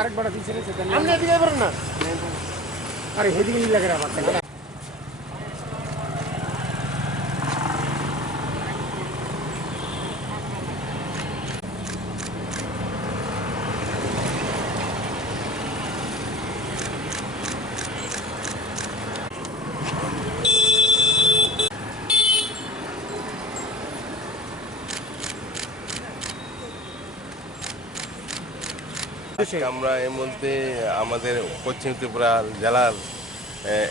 আরেকবার দিয়েছে আপনি এদিকে পারেন না আরে হেদিকে নিয়ে লাগে বাচ্চা আমরা এর মধ্যে আমাদের পশ্চিম ত্রিপুরা জেলার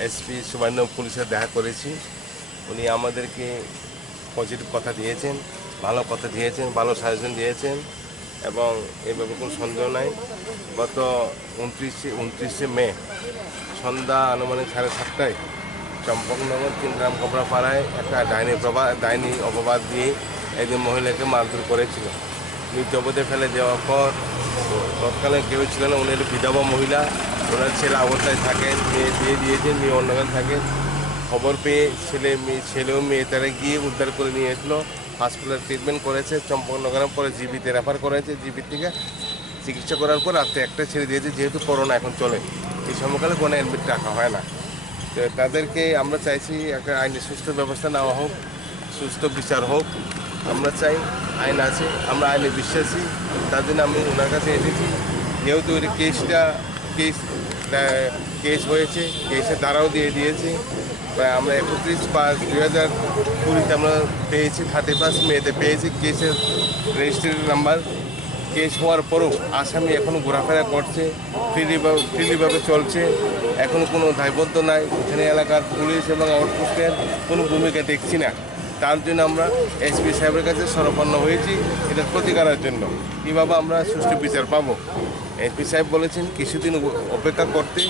এসপি সুবর্ণ পুলিশের দেখা করেছি। উনি আমাদেরকে পজিটিভ কথা দিয়েছেন, ভালো কথা দিয়েছেন, ভালো সাজেশন দিয়েছেন এবং এভাবে কোনো সন্দেহ নাই। গত 29শে মে সন্ধ্যা আনুমানিক 7:30টায় চম্পকনগর 3 গ্রাম কবরাপাড়ায় একটা ডাইনি অপবাদ দিয়ে একজন মহিলাকে মারধর করেছিল। মৃত্যুপথে ফেলে দেওয়ার পর তৎকালে কেউ ছিল না, উনি বিধবা মহিলা, ওনার ছেলে অবস্থায় থাকেন, মেয়ে বিয়ে দিয়েছেন, মেয়ে অন্যখানে থাকেন। খবর পেয়ে ছেলেও মেয়ে তারা গিয়ে উদ্ধার করে নিয়ে এসলো, হসপিটালে ট্রিটমেন্ট করেছে, চম্পকনগরের পরে জিবিতে রেফার করেছে। জিবি থেকে চিকিৎসা করার পর রাত্রে একটা ছেড়ে দিয়েছে, যেহেতু করোনা এখন চলে, এই সময়কালে কোনো অ্যাডমিট রাখা হয় না। তো তাদেরকে আমরা চাইছি একটা আইনি সুস্থ ব্যবস্থা নেওয়া হোক, সুস্থ বিচার হোক। আমরা চাই আইন আছে, আমরা আইনে বিশ্বাসী, তার জন্য আমি ওনার কাছে এসেছি। যেহেতু ওই কেস হয়েছে, কেসের ধারাও দিয়ে দিয়েছে। আমরা 31/5/2020 আমরা পেয়েছি, 31 মেতে পেয়েছি কেসের রেজিস্ট্রেশন নাম্বার। কেস হওয়ার পরও আসামি এখনও ঘোরাফেরা করছে, ফ্রিলিভাবে চলছে, এখনও কোনো দায়বদ্ধ নাই। এখানে এলাকার পুলিশ এবং আউটপোস্টের কোনো ভূমিকা দেখছি না। তার জন্য আমরা এসপি সাহেবের কাছে শরণাপন্ন হয়েছি, এটা প্রতিকারের জন্য কীভাবে আমরা সুষ্ঠু বিচার পাবো। এসপি সাহেব বলেছেন কিছুদিন অপেক্ষা করতে,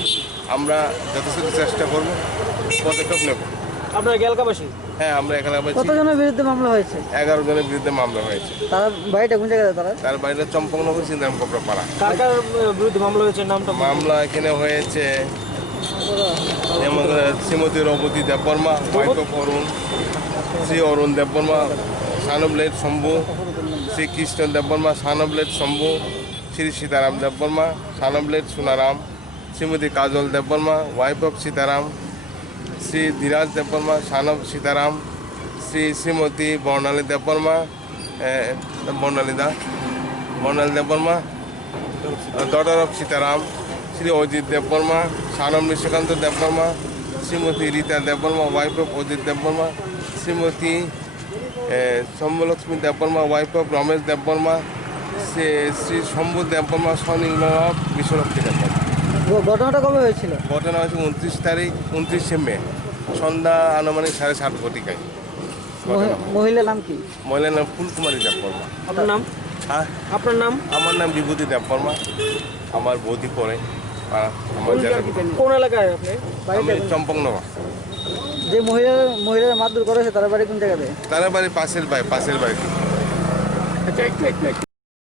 আমরা যথেষ্ট চেষ্টা করব, পদক্ষেপ নেব। আপনার এলাকাবাসী? হ্যাঁ, আমরা এলাকাবাসী। কতজনের বিরুদ্ধে মামলা হয়েছে? 11 জনের বিরুদ্ধে মামলা হয়েছে। তার বাড়িটা কোন জায়গায়? তার বাড়িটা চম্পকনগর 3 গ্রাম কবরাপাড়া। কার কার বিরুদ্ধে মামলা হয়েছে? নামটা? মামলা এখানে হয়েছে Shrimati Rabati Debbarma, wife of Arun, Shri Arun Debbarma, son of late Shambhu, Shri Krishna Debbarma, son of late Shambhu, Shri Sitaram Debbarma, son of late Sonaram, Shrimati Kajal Debbarma, wife of Sitaram, Shri Dhiraj Debbarma, son of Sitaram, Shrimati Barnali Debbarma, Barnali Debbarma, daughter of Sitaram, Shri Ajit Debbarma, son of Nishikanta Debbarma, Shrimati Rita Debbarma, wife of Ajit Debbarma, Shrimati Shambhalakshmi Debbarma, wife of Ramesh Debbarma, Shri Shambhu Debbarma, son of Bishwalakshmi Debbarma. ঘটনাটা কবে হয়েছিল? ঘটনা হয়েছে 29শে মে সন্ধ্যা আনুমানিক 7:30 ঘটিকায়। মহিলার নাম কি? মহিলার নাম ফুলকুমারী দেববর্মা। আপনার নাম? হ্যাঁ, আপনার নাম? আমার নাম বিভূতি দেববর্মা। আমার বৌদি পড়ে কোন এলাকায় আপনি? চম্পকনগর। যে মহিলারা মারধর করেছে তার বাড়ি কোন জায়গাতে? তার বাড়ি পাশের বাড়ি।